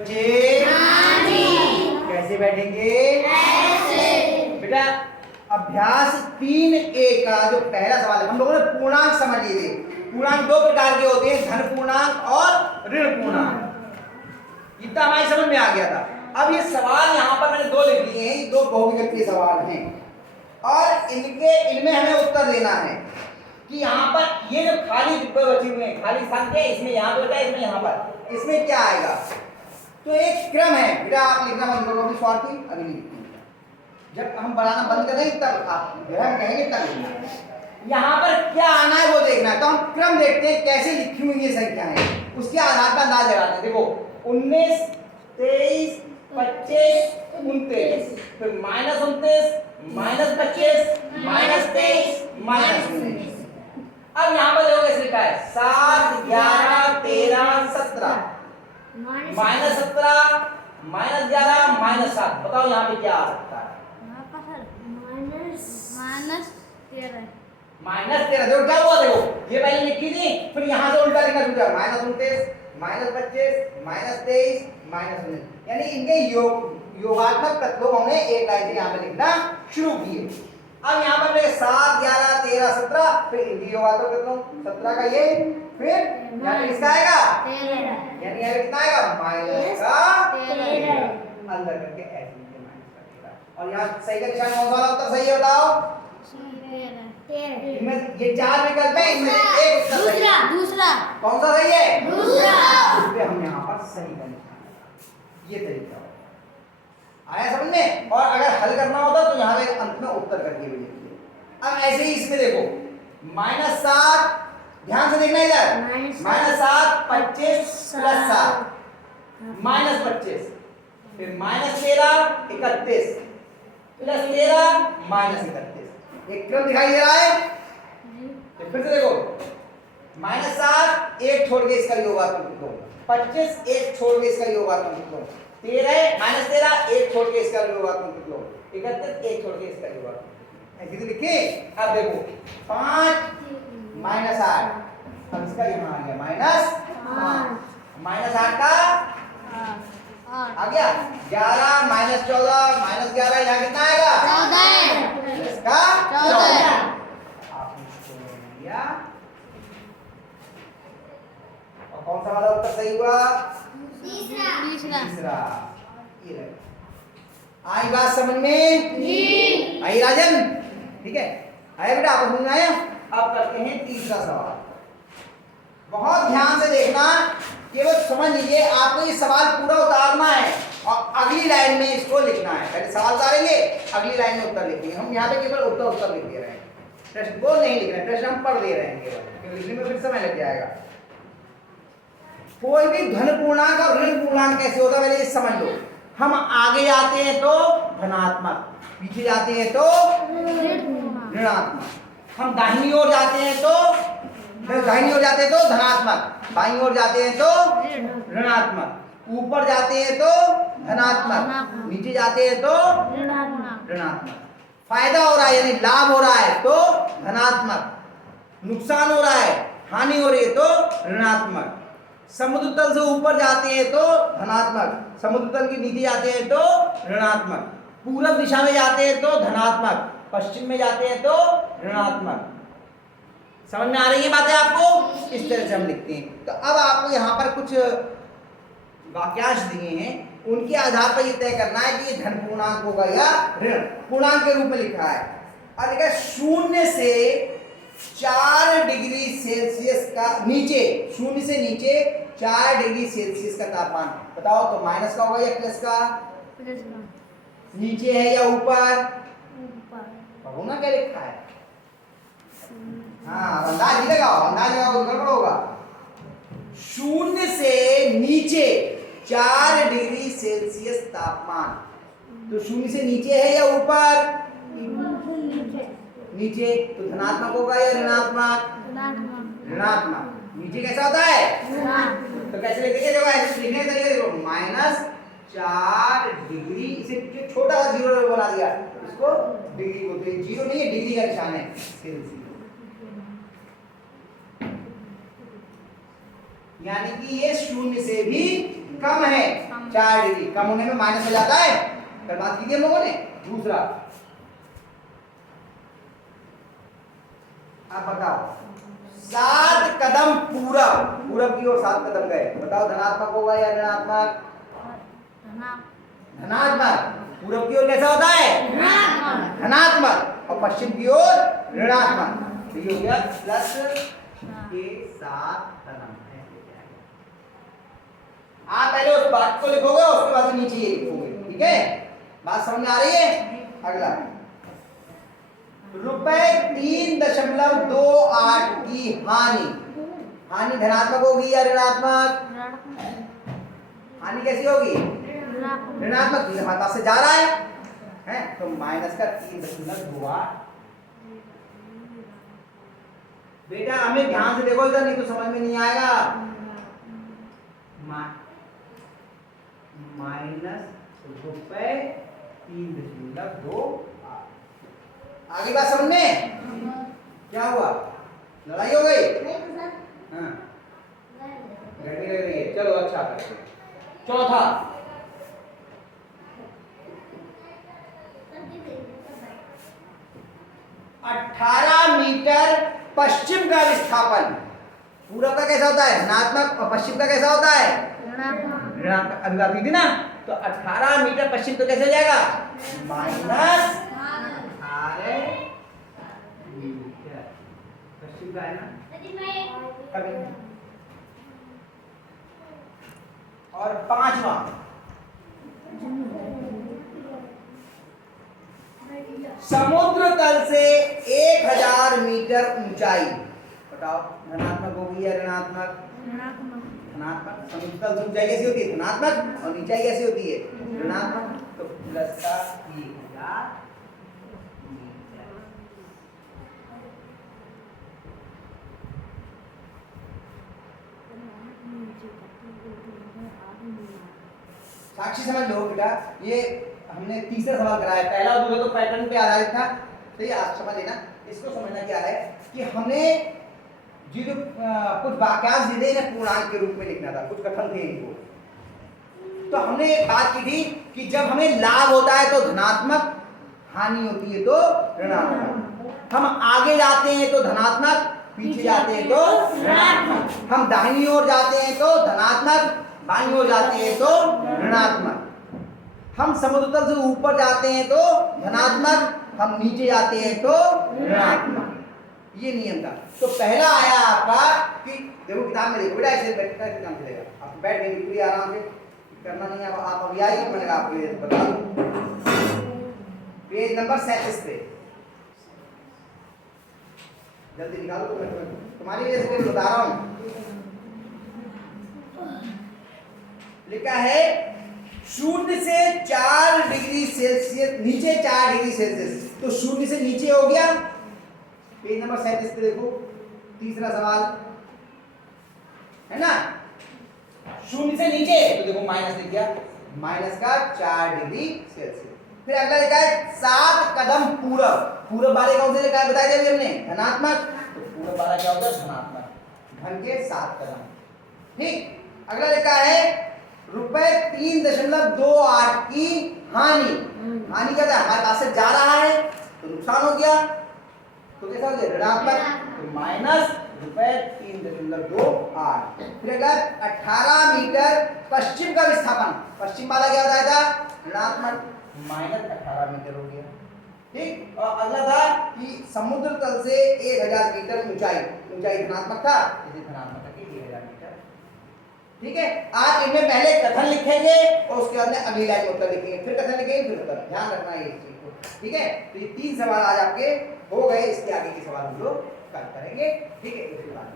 कैसे बैठेंगे? ऐसे। बेटा अभ्यास 3A का जो पहला सवाल है, हम लोगों ने पूर्णांक समझ लिए थे। पूर्णांक दो प्रकार के होते हैं, धन पूर्णांक और ऋण पूर्णांक। इतना हमारी समझ में आ गया था। अब ये सवाल यहाँ पर मैंने दो लिख लिए हैं, दो बहुविकल्पीय सवाल हैं और इनमें हमें उत्तर देना है कि यहाँ पर ये जो खाली डिब्बे बचे हुए हैं, खाली स्थान क्या है, इसमें यहाँ पे होता है, इसमें यहाँ पर, इसमें क्या आएगा? तो एक क्रम है बेटा, आप लिखना बंद करो अपनी स्वार्थी, अभी नहीं लिखते। जब हम बनाना बंद करेंगे तब आप जो है कहेंगे तब लिखना। यहाँ पर क्या आना है वो देखना है। तो हम क्रम देखते हैं कैसे लिखी हुई ये संख्या है, उसके आधार पर अंदाज लगाते हैं। देखो 19, 23, 25, 29, फिर -29, -25, -23, -19। अब यहाँ पर देखो कैसे लिखा है, 7, 11, 13, 17, -17, -11, -7। बताओ यहाँ पे क्या आ सकता है? -13। देखो क्या हुआ, देखो ये पहले लिखी थी, फिर यहाँ से उल्टा लिखना शुरू किया, -29, -25, -23, -19। यानी इनके योगात्मक तत्वों हमने एक लाइन से यहाँ पे लिखना शुरू किए। अब यहाँ पर मेरे 7, 11, 13, 17, फिर इनकी योगात्मक तत्वों 17 का ये, फिर यहाँ पे किसका आएगा? यानी यहाँ कितना आएगा? माइनस का 13 अंदर करके ऐसे लिखे, माइनस का 13। और यहाँ सही का निशान कौन सा वाला उत्तर सही है बताओ? इनमें ये चार विकल्प है, इनमें एक उत्तर सही है। दूसरा कौन सा सही है? दूसरा। इस पे हम यहाँ पर सही का निशान, ये तरीका आया समझ में। और अगर हल करना होता तो यहाँ पे अंत में उत्तर करके भी लिखिए। अब ऐसे ही इसमें देखो -7, ध्यान से देखना इधर, -7, 25 + 7, -25, फिर -13, 31, +13, -31। एक क्रम दिखाई दे रहा है? तो फिर से देखो, -7 एक छोड़ के इसका योगात्मक लिखो, 25 एक छोड़ के इसका योगात्मक लिखो, 13 -13 एक छोड़ के इसका योगात्मक लिखो, 31 एक छोड़ के इसका योगात्मक ऐसे तो लिखे। अब देखो 5 -8, अब इसका यहाँ आ गया -8 का आ गया 11 -14 -11, यहाँ कितना आएगा? 14 इसका 14। आपने इसको लिया और कौन सा वाला उत्तर सही हुआ? तीसरा। ये आई बात समझ में? आई राजन? ठीक है, आया बेटा, आपको समझ में आया? अब करते हैं तीसरा सवाल। बहुत ध्यान से देखना, केवल समझ लीजिए, आपको ये सवाल पूरा उतारना है और अगली लाइन में इसको लिखना है। पहले सवाल उतारेंगे, अगली लाइन में उत्तर लिखेंगे। हम यहाँ पे केवल उत्तर लिख दे रहे हैं, प्रश्न को नहीं लिख रहे हैं, प्रश्न हम पढ़ दे रहे हैं केवल, क्योंकि लिखने में फिर समय लग जाएगा। कोई भी धन पूर्णांक और ऋण पूर्णांक कैसे होता है पहले ये समझ लो। हम आगे जाते हैं तो धनात्मक, पीछे जाते हैं तो ऋणात्मक। हम दाहिनी ओर जाते हैं तो धनात्मक, बाईं ओर जाते हैं तो ऋणात्मक, ऊपर जाते हैं तो धनात्मक, नीचे जाते हैं तो ऋणात्मक। फायदा हो रहा है यानी लाभ हो रहा है तो धनात्मक, नुकसान हो रहा है, हानि हो रही है तो ऋणात्मक। समुद्र तल से ऊपर जाते हैं तो धनात्मक, समुद्र तल के नीचे जाते हैं तो ऋणात्मक, पूरब दिशा में जाते हैं तो धनात्मक, पश्चिम में जाते हैं तो ऋणात्मक। समझ में आ रही है बातें आपको? इस तरह से हम लिखते हैं। तो अब आपको यहाँ पर कुछ वाक्यांश दिए हैं, उनके आधार पर यह तय करना है कि ये धन पूर्णांक होगा या ऋण पूर्णांक के रूप में लिखा है। और लिखा है 0 से 4 डिग्री सेल्सियस का नीचे, 0 से नीचे 4 डिग्री सेल्सियस का तापमान। बताओ तो माइनस का होगा या प्लस का? नीचे है या ऊपर? पढ़ो ना क्या लिखा है। हाँ, अंदाज लगाओ गड़बड़ होगा। 0 से नीचे 4 डिग्री सेल्सियस तापमान। तो 0 से नीचे है या ऊपर? नीचे। तो धनात्मक होगा या ऋणात्मक? ऋणात्मक। नीचे कैसा होता है? तो कैसे लिखेंगे? देखो ऐसे लिखने का तरीका देखो, -4 डिग्री, इसे छोटा सा जीरो बना दिया, इसको डिग्री बोलते हैं। जीरो नहीं है, डिग्री का निशान है सेल्सियस। यानी कि ये 0 से भी कम है, 4 डिग्री। कम होने में माइनस हो जाता है, कल बात की थी हम लोगों ने। दूसरा आप बताओ 7 कदम पूरब की ओर 7 कदम गए, बताओ धनात्मक होगा या ऋणात्मक? धनात्मक। पूरब की ओर कैसा होता है? धनात्मक। और पश्चिम की ओर ऋणात्मक। तो ये हो गया प्लस के 7 कदम है। आप पहले उस बात को लिखोगे, उसके बाद नीचे ये लिखोगे, ठीक है? बात समझ में आ रही है? अगला ₹3.28 की हानि धनात्मक होगी या ऋणात्मक? हानि कैसी होगी? ऋणात्मक। हमारे पास से जा रहा है तो माइनस का 3.28। बेटा हमें ध्यान से देखो इधर, नहीं तो समझ में नहीं आएगा। माइनस ₹3.28। आगे बात समझ में? क्या हुआ? लड़ाई हो गई? हाँ गर्मी लग रही है, चलो अच्छा करते हैं। चौथा 18 मीटर पश्चिम का विस्थापन। पूरब का कैसा होता है? धनात्मक। और पश्चिम का कैसा होता है? ऋणात्मक। अभी बात की थी ना, तो 18 मीटर पश्चिम तो कैसे हो जाएगा? माइनस 18 मीटर पश्चिम का है ना। और पांचवा समुद्र तल से 1000 मीटर ऊंचाई। बताओ धनात्मक होगी या ऋणात्मक? धनात्मक। समुद्र तल से ऊंचाई कैसी होती है? धनात्मक। और नीचाई कैसी होती है? ऋणात्मक। तो प्लस का 1000 मीटर। साक्षी समझ लो बेटा, ये हमने तीसरा सवाल कराया। पहला और दूसरा तो पैटर्न पे आधारित था, तो ये आप समझ लेना। इसको समझना क्या है कि हमने जो कुछ वाक्यांश दे इन्हें पूर्णांक के रूप में लिखना था, कुछ कथन थे इनको। तो हमने एक बात की थी कि जब हमें लाभ होता है तो धनात्मक, हानि होती है तो ऋणात्मक। हम आगे जाते हैं तो धनात्मक, पीछे जाते हैं तो ऋणात्मक। हम दाहिनी ओर जाते हैं तो धनात्मक, बाईं ओर जाते हैं तो ऋणात्मक। हम समुद्र तल से ऊपर जाते हैं तो धनात्मक, हम नीचे जाते हैं तो ऋणात्मक। ये नियम था। तो पहला आया आपका कि देखो किताब में देखो बेटा, ऐसे बैठकर काम चलेगा। आप बैठ गए पूरी आराम से, करना नहीं है। आप अभी आइए, मैंने आपको ये बता दूं। पेज नंबर 37 पे जल्दी निकालो, तो मैं तुम्हारी वजह से बता रहा हूं। लिखा है 0 से 4 डिग्री सेल्सियस नीचे, 4 डिग्री सेल्सियस। तो 0 से नीचे हो गया। पेज नंबर 37 पे देखो, तीसरा सवाल है ना। 0 से नीचे तो देखो माइनस लिख दिया, माइनस का 4 डिग्री सेल्सियस। फिर अगला लिखा है 7 कदम पूरब। पूरब वाले कौन से लिखा है बताया अभी हमने? धनात्मक। तो पूरब वाला क्या होगा? धनात्मक। घन के 7 कदम। ठीक। अगला लिखा है ₹3.28 की हानि। हानि क्या था? हमारे पास से जा रहा है तो नुकसान हो गया, तो कैसा हो गया? ऋणात्मक। तो माइनस ₹3.28। फिर अगला 18 मीटर पश्चिम का विस्थापन। पश्चिम वाला क्या बताया था? ऋणात्मक। माइनस 18 मीटर हो गया। ठीक। और अगला था कि समुद्र तल से 1000 मीटर ऊंचाई। ऊंचाई धनात्मक था, इसे धनात्मक करके 1000 मीटर। ठीक है। आज इनमें पहले कथन लिखेंगे और उसके बाद में अगली लाइन में उत्तर लिखेंगे, फिर कथन लिखेंगे, फिर उत्तर। ध्यान रखना है इस चीज को। ठीक है। तो ये 3 सवाल आज आपके हो गए। इसके आगे के सवाल हम लोग कल करेंगे। ठीक है। इसके बाद